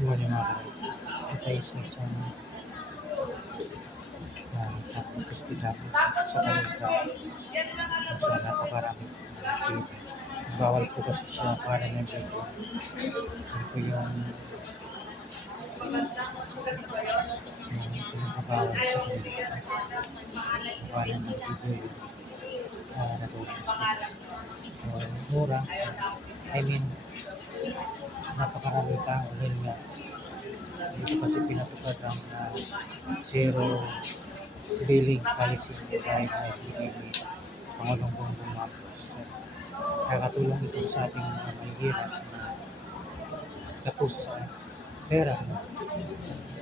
Yung mga karat. Ito tayo sa isang uh, hospital sa Taluga kung saan napakarami. Bawal po kasi siya para ng video. Yun po yung yung pinakabawal sa kanila. Bawal ng video yun. Uh, natulog sa So, mura. I mean, napakarami tao dahil nga dito kasi pinatupad ang uh, zero billing policy dahil na ibigay ni Pangulong Bongbong Marcos. So, nakakatulong ito sa ating mga mahihirap na tapos sa pera,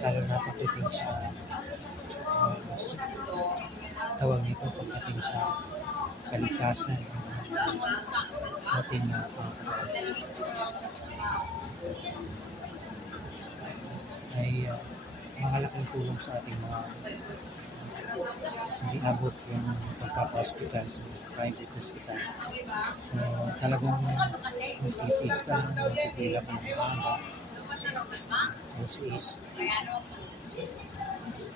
lalo na pagdating sa uh, tawag nito pagdating sa kaligtasan ng ating uh, mga kababayan. ay uh, mahalaking tulong sa ating mga hindi abot yung pagpapa-hospital sa private hospital. So talagang magtipis ka magpipila ka ng alas is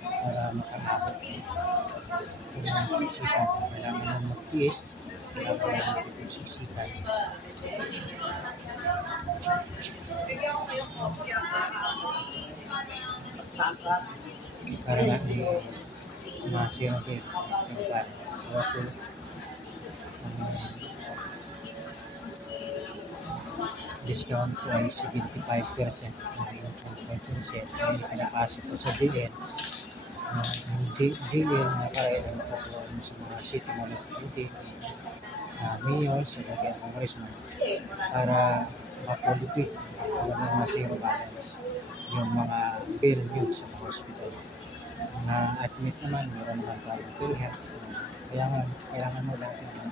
para makalabot magsisikan. Kailangan mo magtiis, kailangan mo magsisikan. Para masira ko yung plan. So ako, ang discount ay 75%. Yung 25% ay pinapasa ko sa DL. Uh, yung DL na kaya na makukuha mo sa mga city municipality, uh, mayor, sa ng congressman, para mapulupit talagang masiro balance yung mga bill nyo sa mga hospital. Mga admit naman, meron naman tayong PhilHealth. Kaya nga, kailangan mo lang yung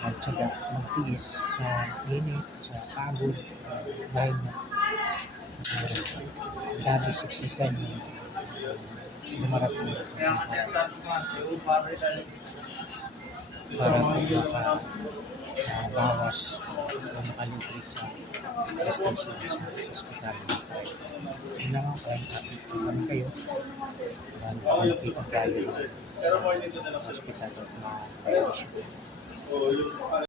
magtsaga, magtiis sa init, sa pagod, uh, dahil na uh, dami siksikan yung lumarating para maka uh, bawas o makalibre sa prestation sa hospital. Yun lang ang kaya kami kayo. Dahil makikita tayo ng hospital at mga.